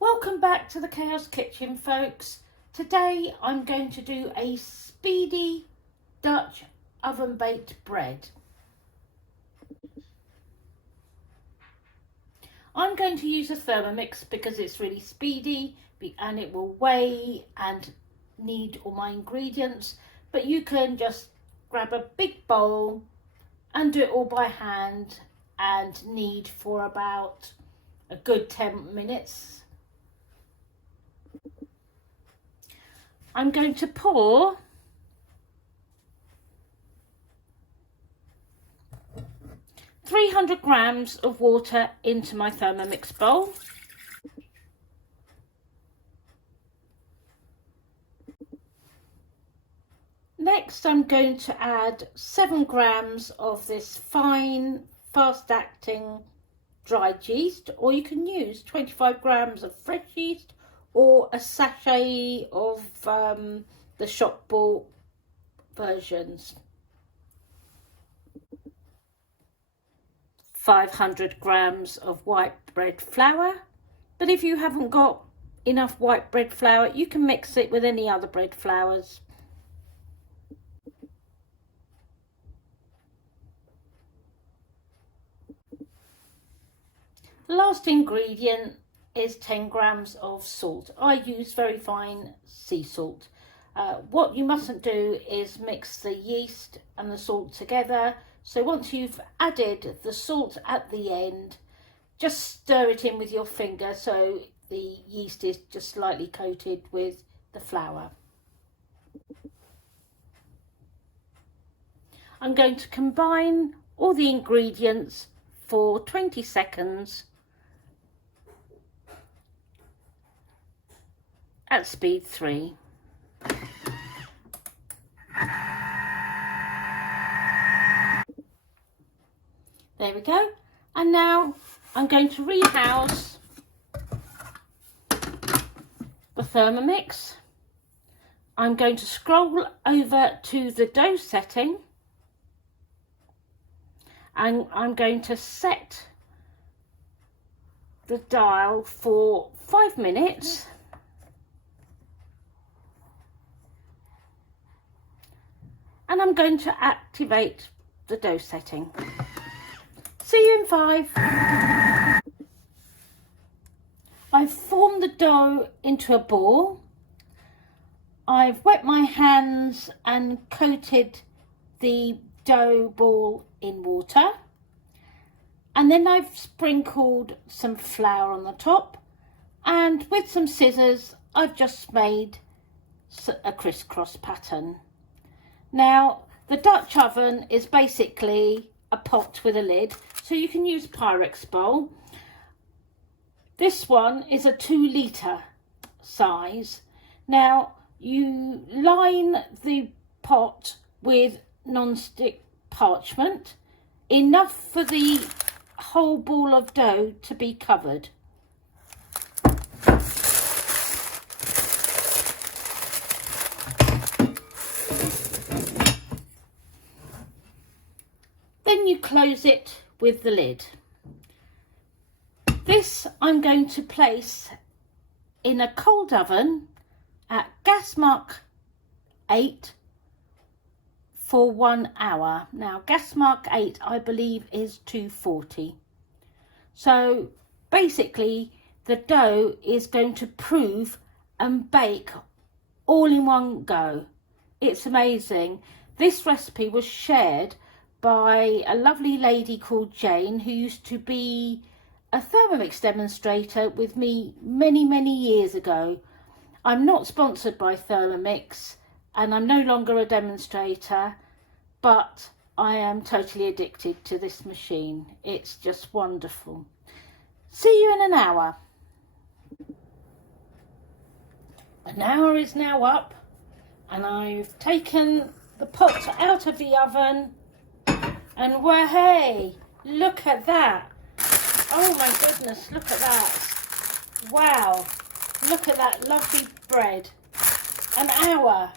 Welcome back to the Chaos Kitchen, folks. Today I'm going to do a speedy Dutch oven baked bread. I'm going to use a Thermomix because it's really speedy and it will weigh and need all my ingredients, but you can just grab a big bowl and do it all by hand and knead for about a good 10 minutes. I'm going to pour 300 grams of water into my Thermomix bowl. Next, I'm going to add 7 grams of this fine, fast-acting dried yeast, or you can use 25 grams of fresh yeast or a sachet of the shop bought versions. 500 grams of white bread flour, but if you haven't got enough white bread flour, you can mix it with any other bread flours. The last ingredient is 10 grams of salt. I use very fine sea salt. What you mustn't do is mix the yeast and the salt together. So once you've added the salt at the end, just stir it in with your finger so the yeast is just slightly coated with the flour. I'm going to combine all the ingredients for 20 seconds at speed 3. There we go. And now I'm going to rehouse the Thermomix. I'm going to scroll over to the dough setting and I'm going to set the dial for 5 minutes. And I'm going to activate the dough setting. See you in 5. I've formed the dough into a ball. I've wet my hands and coated the dough ball in water. And then I've sprinkled some flour on the top. And with some scissors, I've just made a crisscross pattern. Now, the Dutch oven is basically a pot with a lid, so you can use Pyrex bowl. This one is a 2-litre size. Now, you line the pot with non-stick parchment, enough for the whole ball of dough to be covered. Then you close it with the lid. This I'm going to place in a cold oven at gas mark 8 for 1 hour. Now gas mark 8 I believe is 240. So basically the dough is going to prove and bake all in one go. It's amazing. This recipe was shared by a lovely lady called Jane, who used to be a Thermomix demonstrator with me many years ago. I'm not sponsored by Thermomix and I'm no longer a demonstrator, but I am totally addicted to this machine. It's just wonderful. See you in an hour. An hour is now up and I've taken the pot out of the oven. And hey, look at that. Oh my goodness, look at that. Wow, look at that lovely bread. An hour.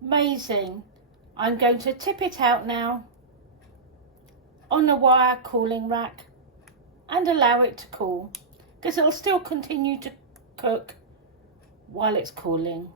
Amazing. I'm going to tip it out now on a wire cooling rack and allow it to cool. because it'll still continue to cook while it's cooling.